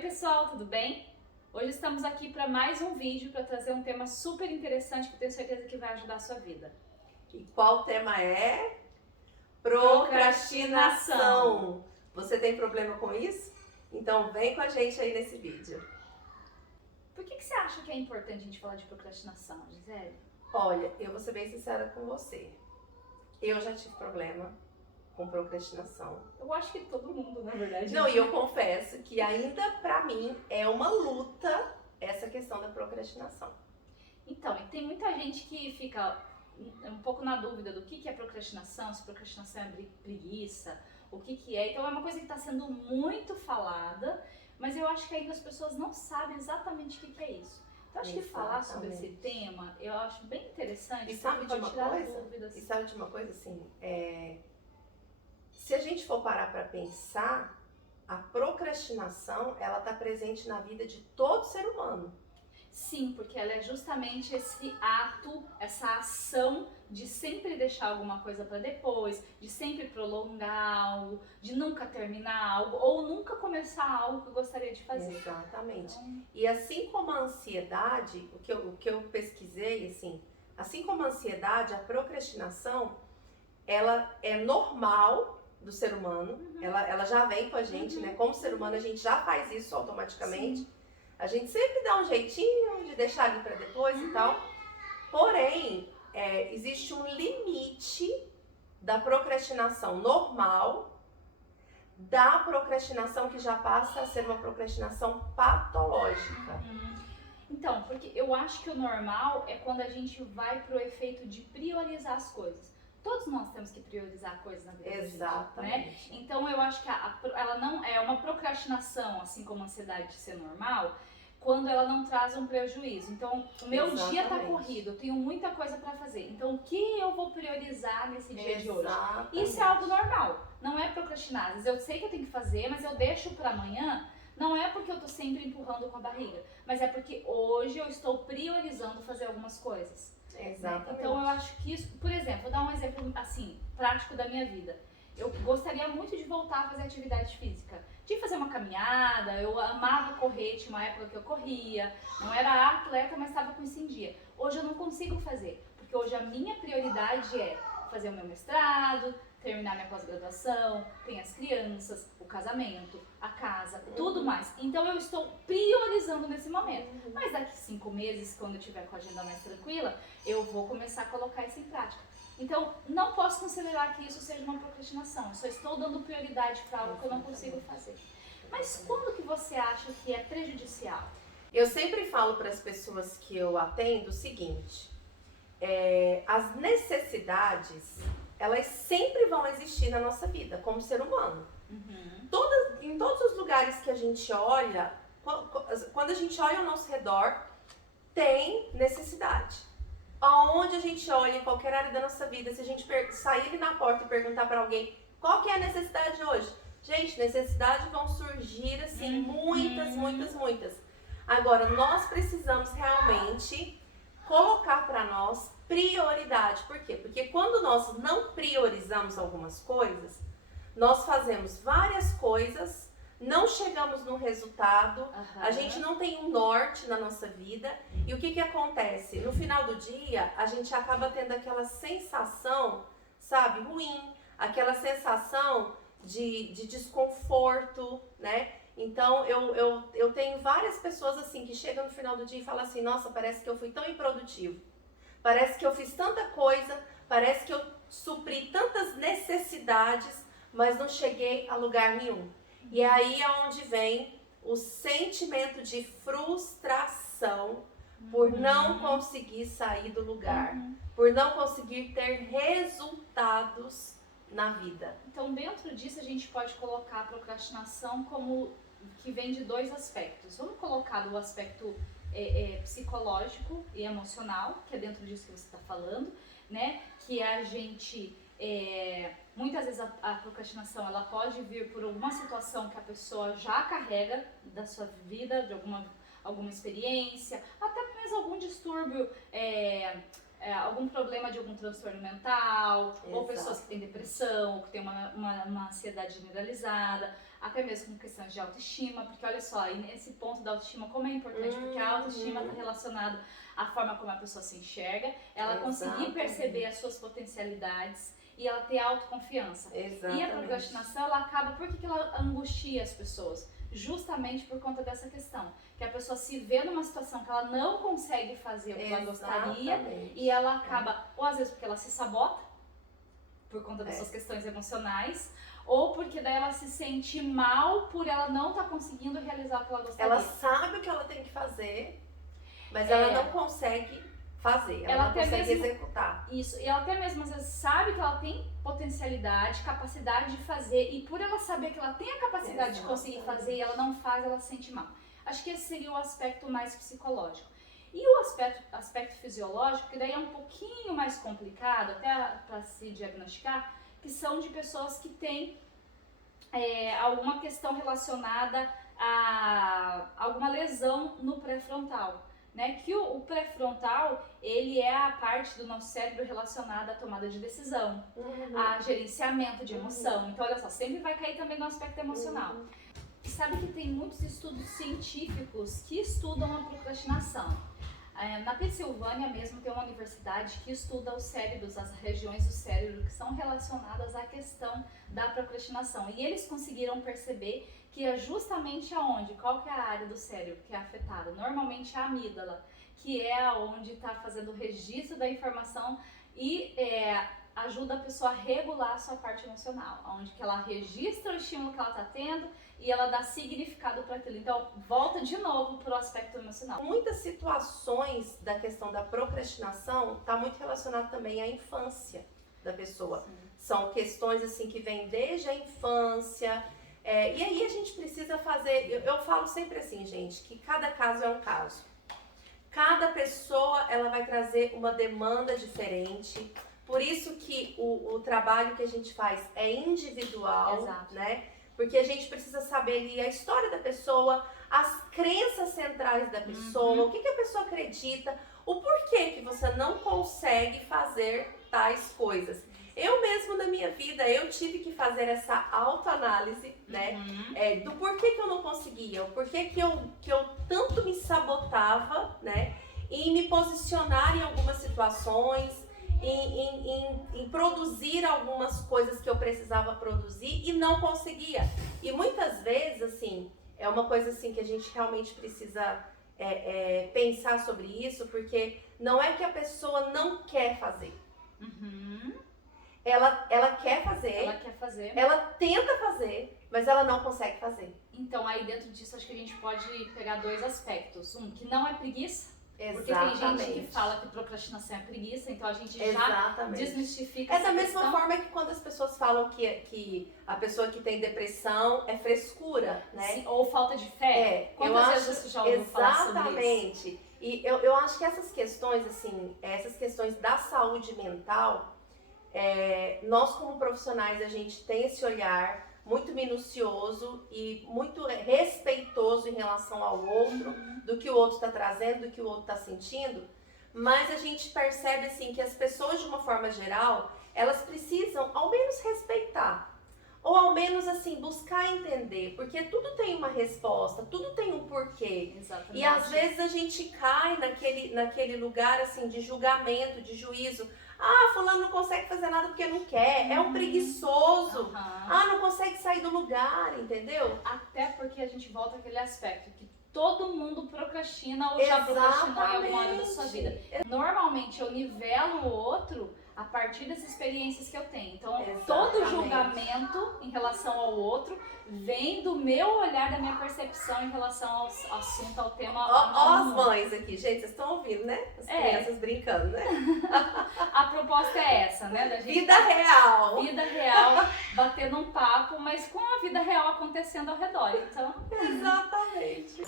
pessoal, tudo bem? Hoje estamos aqui para mais um vídeo para trazer um tema super interessante que eu tenho certeza que vai ajudar a sua vida. E qual tema é? Procrastinação. Você tem problema com isso? Então vem com a gente aí nesse vídeo. Por que você acha que é importante a gente falar de procrastinação, Gisele? Olha, eu vou ser bem sincera com você. Eu já tive problema com procrastinação. Eu acho que todo mundo, na verdade. Não, e eu confesso que ainda pra mim é uma luta essa questão da procrastinação. Então, e tem muita gente que fica um pouco na dúvida do que é procrastinação, se procrastinação é preguiça, o que é. Então é uma coisa que está sendo muito falada, mas eu acho que ainda as pessoas não sabem exatamente o que é isso. Então acho que falar sobre esse tema, eu acho bem interessante. E sabe de uma coisa? Dúvidas. E sabe de uma coisa assim? Se a gente for parar para pensar, a procrastinação, ela está presente na vida de todo ser humano. Sim, porque ela é justamente esse ato, essa ação de sempre deixar alguma coisa para depois, de sempre prolongar algo, de nunca terminar algo ou nunca começar algo que eu gostaria de fazer. Exatamente. E assim como a ansiedade, o que eu pesquisei, assim como a ansiedade, a procrastinação, ela é normal do ser humano, ela já vem com a gente, né? Como ser humano a gente já faz isso automaticamente. Sim. A gente sempre dá um jeitinho de deixar ali para depois e tal. Porém, existe um limite da procrastinação normal, da procrastinação que já passa a ser uma procrastinação patológica. Então, porque eu acho que o normal é quando a gente vai pro efeito de priorizar as coisas. Todos nós temos que priorizar coisas na vida. Exatamente. Da gente, né? Então eu acho que ela não é uma procrastinação, assim como a ansiedade de ser normal, quando ela não traz um prejuízo. Então o meu dia tá corrido, eu tenho muita coisa para fazer. Então o que eu vou priorizar nesse dia de hoje? Isso é algo normal, não é procrastinar. Às vezes eu sei que eu tenho que fazer, mas eu deixo para amanhã. Não é porque eu tô sempre empurrando com a barriga, mas é porque hoje eu estou priorizando fazer algumas coisas. Exatamente. Então eu acho que isso, por exemplo, vou dar um exemplo assim, prático da minha vida. Eu gostaria muito de voltar a fazer atividade física, de fazer uma caminhada. Eu amava correr, tinha uma época que eu corria, não era atleta, mas estava com isso em dia. Hoje eu não consigo fazer, porque hoje a minha prioridade é fazer o meu mestrado, terminar minha pós-graduação, tem as crianças, o casamento, a casa, tudo mais. Então eu estou priorizando nesse momento. Mas daqui 5 meses, quando eu tiver com a agenda mais tranquila, eu vou começar a colocar isso em prática. Então não posso considerar que isso seja uma procrastinação. Eu só estou dando prioridade para algo que eu não consigo fazer. Mas quando que você acha que é prejudicial? Eu sempre falo para as pessoas que eu atendo o seguinte: as necessidades, elas sempre vão existir na nossa vida, como ser humano. Em todos os lugares que a gente olha, quando a gente olha ao nosso redor, tem necessidade. Aonde a gente olha, em qualquer área da nossa vida, se a gente sair ali na porta e perguntar para alguém qual que é a necessidade hoje, gente, necessidades vão surgir assim, muitas. Agora, nós precisamos realmente colocar para nós prioridade. Por quê? Porque quando nós não priorizamos algumas coisas, nós fazemos várias coisas, não chegamos no resultado, a gente não tem um norte na nossa vida. E o que acontece? No final do dia, a gente acaba tendo aquela sensação, sabe, ruim, aquela sensação de desconforto, né? Então, eu tenho várias pessoas assim que chegam no final do dia e falam assim: nossa, parece que eu fui tão improdutivo, parece que eu fiz tanta coisa, parece que eu supri tantas necessidades, mas não cheguei a lugar nenhum. E aí é onde vem o sentimento de frustração por não conseguir sair do lugar, por não conseguir ter resultados na vida. Então, dentro disso, a gente pode colocar a procrastinação como que vem de 2 aspectos. Vamos colocar do aspecto psicológico e emocional, que é dentro disso que você está falando, né? Que a gente, muitas vezes a procrastinação, ela pode vir por alguma situação que a pessoa já carrega da sua vida, de alguma experiência, até mesmo algum distúrbio, algum problema de algum transtorno mental. Exato. Ou pessoas que têm depressão, ou que têm uma ansiedade generalizada. até mesmo com questões de autoestima, porque olha só, e nesse ponto da autoestima, como é importante, porque a autoestima está relacionada à forma como a pessoa se enxerga, ela conseguir perceber as suas potencialidades e ela ter autoconfiança. Exatamente. E a procrastinação, ela acaba, por que ela angustia as pessoas? Justamente por conta dessa questão, que a pessoa se vê numa situação que ela não consegue fazer o que ela gostaria, e ela acaba, ou às vezes porque ela se sabota, por conta das suas questões emocionais, ou porque daí ela se sente mal por ela não estar conseguindo realizar o que ela gostaria. Ela sabe o que ela tem que fazer, mas ela não consegue fazer, ela não consegue executar. Isso, e ela até mesmo às vezes sabe que ela tem potencialidade, capacidade de fazer, e por ela saber que ela tem a capacidade de conseguir fazer e ela não faz, ela se sente mal. Acho que esse seria o aspecto mais psicológico. E o aspecto fisiológico, que daí é um pouquinho mais complicado, até para se diagnosticar, que são de pessoas que têm alguma questão relacionada a alguma lesão no pré-frontal. Né, que o pré-frontal, ele é a parte do nosso cérebro relacionada à tomada de decisão, a gerenciamento de emoção. Então, olha só, sempre vai cair também no aspecto emocional. E sabe que tem muitos estudos científicos que estudam a procrastinação. Na Pensilvânia mesmo tem uma universidade que estuda os cérebros, as regiões do cérebro que são relacionadas à questão da procrastinação. E eles conseguiram perceber que é justamente aonde, qual que é a área do cérebro que é afetada? Normalmente a amígdala, que é onde está fazendo o registro da informação e ajuda a pessoa a regular a sua parte emocional, onde que ela registra o estímulo que ela está tendo e ela dá significado para aquilo. Então, volta de novo para o aspecto emocional. Muitas situações da questão da procrastinação está muito relacionado também à infância da pessoa. Sim. São questões assim que vêm desde a infância. E aí a gente precisa fazer, eu falo sempre assim, gente, que cada caso é um caso. Cada pessoa, ela vai trazer uma demanda diferente. Por isso que o trabalho que a gente faz é individual, né? Porque a gente precisa saber ali a história da pessoa, as crenças centrais da pessoa, o que a pessoa acredita, o porquê que você não consegue fazer tais coisas. Eu mesmo na minha vida, eu tive que fazer essa autoanálise, né? Do porquê que eu não conseguia, o porquê que eu tanto me sabotava, né? Em me posicionar em algumas situações, em produzir algumas coisas que eu precisava produzir e não conseguia. E muitas vezes, assim, é uma coisa assim que a gente realmente precisa pensar sobre isso, porque não é que a pessoa não quer fazer. Ela quer fazer, ela tenta fazer, mas ela não consegue fazer. Então, aí dentro disso, acho que a gente pode pegar dois aspectos. Um, que não é preguiça. Exatamente. Porque tem gente que fala que procrastinação é preguiça, então a gente já desmistifica essa mesma forma que quando as pessoas falam que a pessoa que tem depressão é frescura, né? Sim, ou falta de fé. Quantas vezes você já ouviu falar sobre isso? Exatamente. E eu acho que essas questões, assim, essas questões da saúde mental, nós como profissionais, a gente tem esse olhar muito minucioso e muito respeitoso em relação ao outro, do que o outro está trazendo, do que o outro está sentindo, mas a gente percebe assim que as pessoas de uma forma geral, elas precisam ao menos respeitar, ou ao menos assim buscar entender, porque tudo tem uma resposta, tudo tem um porquê. Exatamente. E às vezes a gente cai naquele lugar assim de julgamento, de juízo. Ah, fulano não consegue fazer nada porque não quer, é um preguiçoso. Não consegue sair do lugar, entendeu? Até porque a gente volta àquele aspecto que todo mundo procrastina ou já procrastinou em alguma área da sua vida. Normalmente eu nivelo o outro a partir das experiências que eu tenho. Então, todo julgamento em relação ao outro vem do meu olhar, da minha percepção em relação ao assunto, ao tema. Ó as mães aqui, gente, vocês estão ouvindo, né? As crianças brincando, né? A proposta é essa, né? Da gente vida real. Vida real, batendo um papo, mas com a vida real acontecendo ao redor. Então... Exatamente.